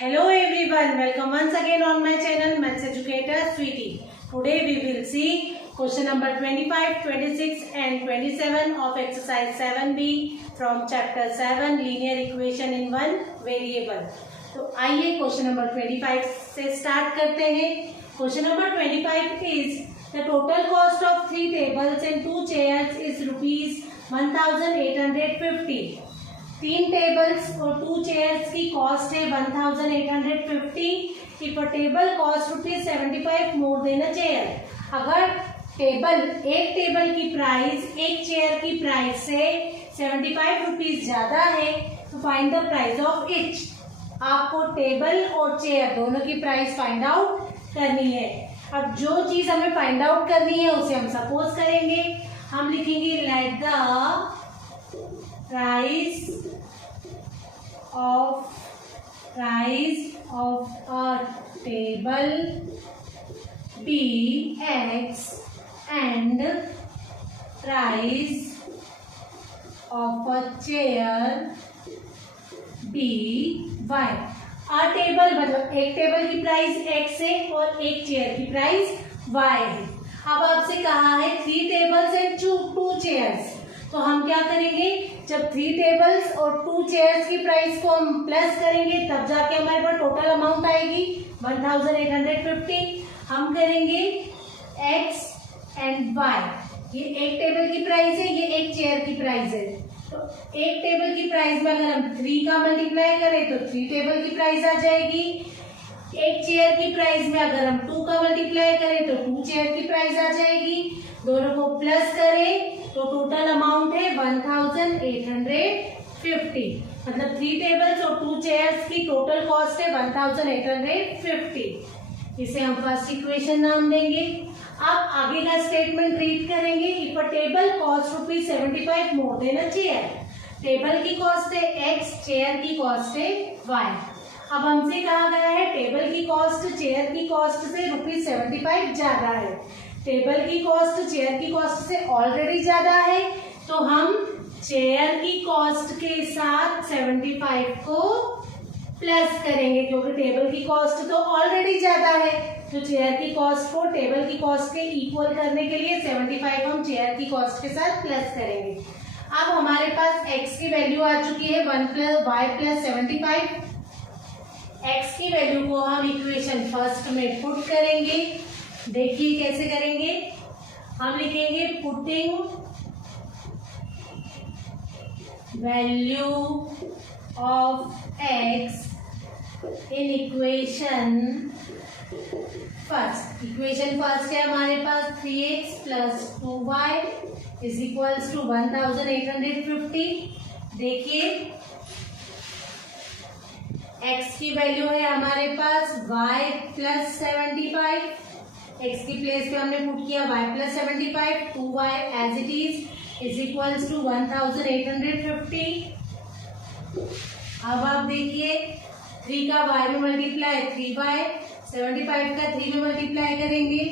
Hello everyone, welcome once again on my channel Maths Educator Sweetie. Today we will see question number 25, 26 and 27 of exercise 7B from chapter 7 linear equation in one variable. तो आइए question number 25 से start करते हैं. Question number 25 is the total cost of 3 tables and 2 chairs is rupees 1850. 3 tables और 2 chairs की cost है 1850. If a table cost ₹75 more than a chair. अगर एक टेबल की प्राइस एक चेयर की प्राइस से 75 रुपीज ज्यादा है तो find the price of each. आपको टेबल और चेयर दोनों की प्राइस फाइंड आउट करनी है. अब जो चीज हमें फाइंड आउट करनी है उसे हम सपोज करेंगे. हम लिखेंगे let the price of a table be X and price of a chair be Y. a table मतलब एक टेबल की प्राइस X है और एक चेयर की प्राइस Y है. अब आपसे कहा है 3 टेबल्स एंड 2 चेयर्स. तो हम क्या करेंगे, जब 3 टेबल्स और 2 चेयर्स की प्राइस को हम प्लस करेंगे तब जाके हमारे पास टोटल अमाउंट आएगी 1850. हम करेंगे x एंड y. ये एक टेबल की प्राइस है, ये एक चेयर की प्राइस है. तो एक टेबल की प्राइस में अगर हम 3 का मल्टीप्लाई करें तो 3 टेबल की प्राइस आ जाएगी. एक चेयर की प्राइस में अगर हम 2 का मल्टीप्लाई करें तो 2 चेयर की प्राइस आ जाएगी. दोनों को प्लस करें तो टोटल अमाउंट है 1850. मतलब 3 टेबल्स और 2 चेयर्स की टोटल कॉस्ट है 1850. इसे हम फर्स्ट इक्वेशन नाम देंगे. अब आगे का स्टेटमेंट रीड करेंगे. If a table cost ₹75 more than a chair. Table की कॉस्ट है x, चेयर की कॉस्ट है y. अब हमसे कहा गया है टेबल की कॉस्ट चेयर की कॉस्ट से ₹75 ज्यादा है. टेबल की कॉस्ट चेयर की कॉस्ट से ऑलरेडी ज्यादा है तो हम चेयर की कॉस्ट के साथ 75 को प्लस करेंगे क्योंकि टेबल की कॉस्ट तो ऑलरेडी ज्यादा है. तो चेयर की कॉस्ट को टेबल की कॉस्ट के इक्वल करने के लिए 75 हम चेयर की कॉस्ट के साथ प्लस करेंगे. अब हमारे पास x की वैल्यू आ चुकी है 1 + y + 75. x की वैल्यू को हम इक्वेशन फर्स्ट में पुट करेंगे. देखिए कैसे करेंगे. हम लिखेंगे putting value of x in equation first. Equation first है हमारे पास 3x + 2y = 1850. देखिए x की वैल्यू है हमारे पास y + 75. x की प्लेस पे हमने पुट किया y + 75. 2y as it is = 1850. अब आप देखिए 3 का y में मल्टीप्लाई 3y, 75 का 3 में मल्टीप्लाई करेंगे.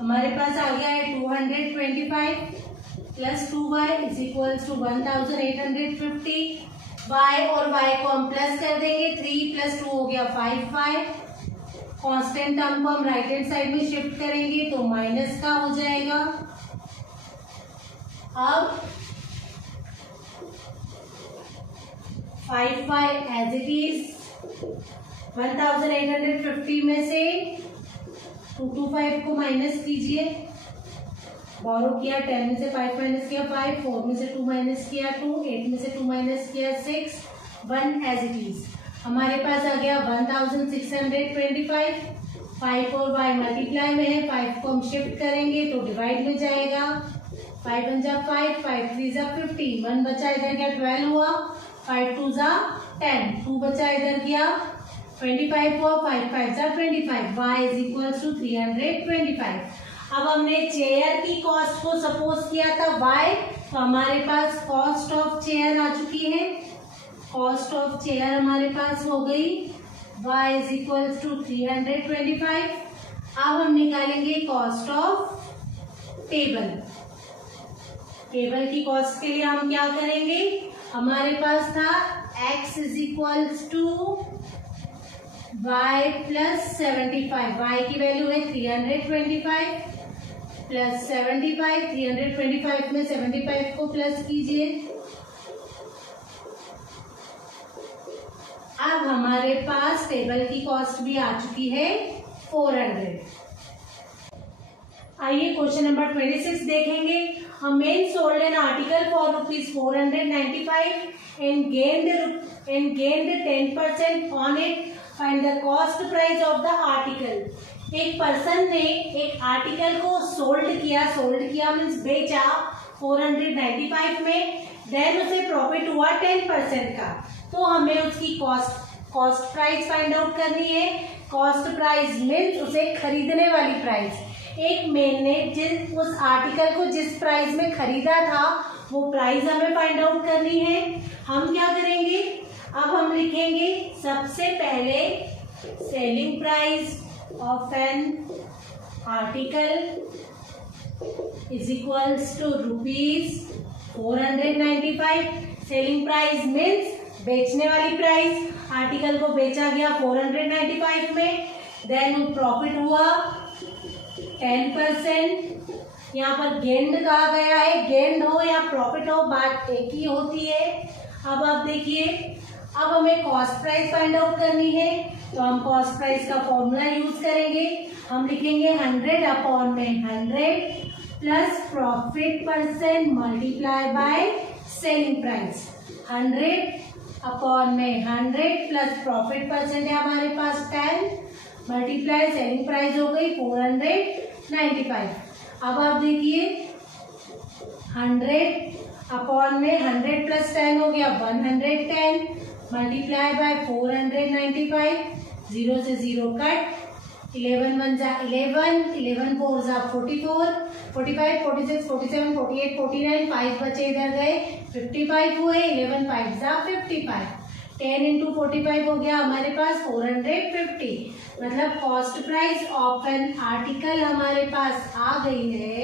हमारे पास आ गया है 225 + 2y = 1850. y और y को हम प्लस कर देंगे. 3 + 2 हो गया 5y. कांस्टेंट टर्म को हम राइट हैंड साइड में शिफ्ट करेंगे तो माइनस का हो जाएगा. अब 5y एज इट इज 1850 में से 225 को माइनस कीजिए. बोरो किया 10 में से 5 माइनस किया 5, 4 में से 2 माइनस किया 2, 8 में से 2 माइनस किया 6, 1 एज इट इज. हमारे पास आ गया 1625. 5 और y मल्टीप्लाई में है. 5 को हम शिफ्ट करेंगे तो डिवाइड में जाएगा. 5 × 5, 5 × 3 = 50. 1 बचा इधर गया 12 हुआ. 5 × 2 = 10. 2 बचा इधर गया 25 हुआ. 5 × 5 = 25. y = 325. अब हमने चेयर की कॉस्ट को सपोज किया था y. तो हमारे पास कॉस्ट ऑफ चेयर आ चुकी है. कॉस्ट ऑफ चेयर हमारे पास हो गई y = 325. अब हम निकालेंगे कॉस्ट ऑफ टेबल. टेबल की कॉस्ट के लिए हम क्या करेंगे, हमारे पास था x is equals to y plus 75, y की वैल्यू है 325 प्लस 75, 325 में 75 को प्लस कीजिए। अब हमारे पास टेबल की कॉस्ट भी आ चुकी है 400। आइए क्वेश्चन नंबर 26 देखेंगे। A man sold an article for rupees 495 and gained 10% on it. Find the cost price of the article. एक पर्सन ने एक आर्टिकल को सोल्ड किया मीन्स बेचा 495 में, देन उसे प्रॉफिट हुआ 10% का, तो हमें उसकी कॉस्ट प्राइस फाइंड आउट करनी है। कॉस्ट प्राइस मीन्स उसे खरीदने वाली प्राइस। एक मैन ने उस आर्टिकल को जिस प्राइस में खरीदा था वो प्राइस हमें फाइंड आउट करनी है। हम क्या करेंगे, अब हम लिखेंगे सबसे पहले selling price of an article is equals to rupees 495। Selling price means बेचने वाली प्राइस, आर्टिकल को बेचा गया 495 में, देन प्रॉफिट हुआ 10%। यहाँ पर गेंड कहा गया है, गेंड हो या प्रॉफिट हो बात एक ही होती है। अब आप देखिए, अब हमें कॉस्ट प्राइस फाइंड आउट करनी है, तो हम कॉस्ट प्राइस का फॉर्मूला यूज करेंगे। हम लिखेंगे 100 अपॉन में 100 plus profit percent multiply by selling price. 100 upon में 100 प्लस प्रॉफिट परसेंट है हमारे पास 10 मल्टीप्लाई सेलिंग प्राइस हो गई 495। अब आप देखिए 100 अपॉन में 100 प्लस 10 हो गया 110 मल्टीप्लाई बाय 495, 0 से 0 कट, 11 1 जा 11, 11 4 जा 44, 45 46 47 48 49, 5 बचे इधर गए 55 हुए, 11 5 जा 55, 10 इंटू 45 हो गया हमारे पास 450। मतलब cost price of an article हमारे पास आ गई है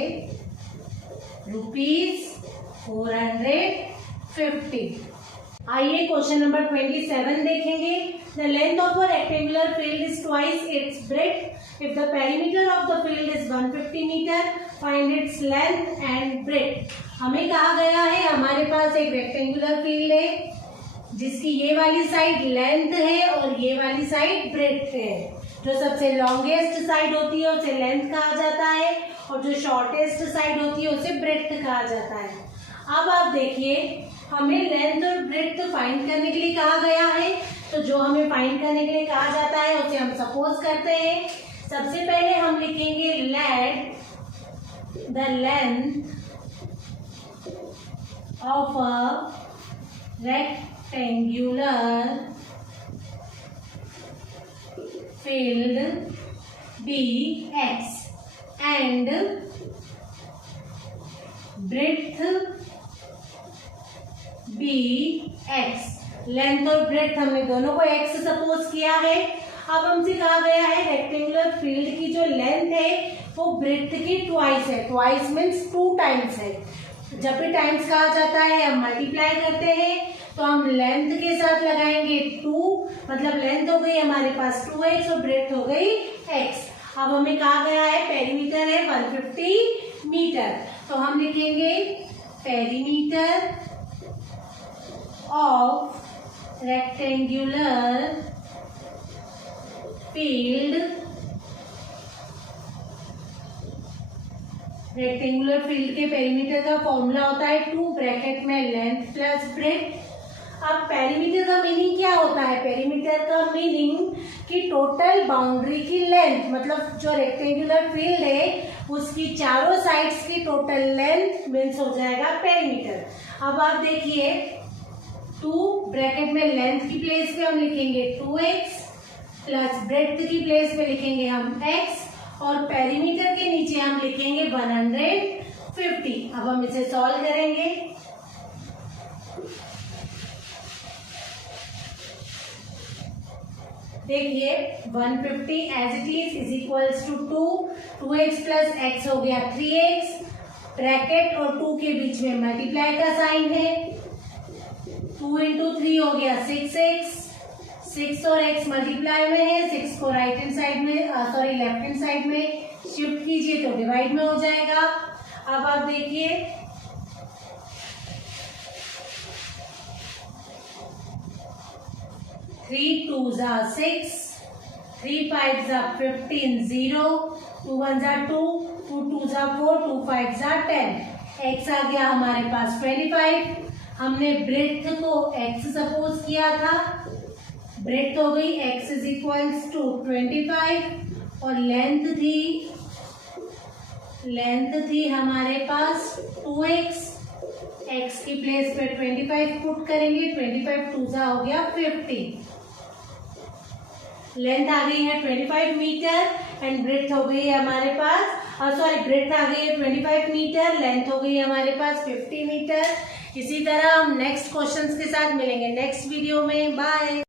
रुपीज 450। आइए क्वेश्चन नंबर 27 देखेंगे। The length of a rectangular field is twice its breadth if the perimeter of the field is 150 metre, find its length and breadth. हमें कहा गया है हमारे पास एक रेक्टेंगुलर फील्ड है जिसकी ये वाली साइड लेंथ है और ये वाली साइड ब्रेड्थ है। जो सबसे लॉन्गेस्ट साइड होती है उसे लेंथ कहा जाता है और जो शॉर्टेस्ट साइड होती है उसे ब्रेड्थ कहा जाता है। अब आप देखिए, हमें लेंथ और ब्रेड्थ फाइंड करने के लिए कहा गया है, तो जो हमें फाइंड करने के लिए कहा जाता है उसे हम सपोज करते हैं। सबसे पहले हम लिखेंगे let the length of a rectangular field be x and breadth be x। Length और ब्रेड्थ हमने दोनों को x सपोज किया है। अब हमसे कहा गया है रेक्टेंगुलर फील्ड की जो लेंथ है वो ब्रेड्थ की ट्वाइस है। ट्वाइस मीन्स 2 टाइम्स है। जब भी टाइम्स कहा जाता है हम मल्टीप्लाई करते हैं, तो हम लेंथ के साथ लगाएंगे 2, मतलब लेंथ हो गई हमारे पास 2x और ब्रेड्थ हो गई x। अब हमें कहा गया है पेरीमीटर है 150 मीटर, तो हम लिखेंगे perimeter of rectangular field. Rectangular field के पेरीमीटर का फॉर्मूला होता है 2 ब्रैकेट में लेंथ प्लस ब्रेड्थ। अब पेरीमीटर का मीनिंग क्या होता है? पेरीमीटर का मीनिंग कि टोटल बाउंड्री की लेंथ, मतलब जो रेक्टेंगुलर फील्ड है उसकी चारों साइड्स की टोटल लेंथ मीन्स हो जाएगा पेरीमीटर। अब आप देखिए 2 ब्रैकेट में लेंथ की प्लेस पे हम लिखेंगे 2x प्लस ब्रेड्थ की प्लेस पे लिखेंगे हम x और पेरीमीटर के नीचे हम लिखेंगे 150। अब हम इसे सॉल्व करेंगे। देखिए 150 as it is equals to 2, 2x plus x हो गया 3x ब्रैकेट और 2 के बीच में मल्टीप्लाई का साइन है, 2 into 3 हो गया 6x, 6 और x मल्टीप्लाई में है, 6 को राइट हैंड साइड में लेफ्ट हैंड साइड में शिफ्ट कीजिए तो डिवाइड में हो जाएगा। अब आप देखिए 3 2s are 6, 3 5s are 15, 0, 2 1s are 2, 2 2s are 4, 2 5s are 10। x आ गया हमारे पास 25। हमने ब्रेथ को x सपोज किया था, ब्रेथ हो गई x इज इक्वल्स टू 25 और लेंथ थी हमारे पास 2x। x की प्लेस पे 25 पुट करेंगे, 25 2 हो गया 50। लेंथ आ गई है 25 मीटर एंड ब्रेथ हो गई है हमारे पास ब्रेथ आ गई है 25 मीटर, लेंथ हो गई है हमारे पास 50 मीटर। इसी तरह हम नेक्स्ट क्वेश्चंस के साथ मिलेंगे नेक्स्ट वीडियो में। बाय।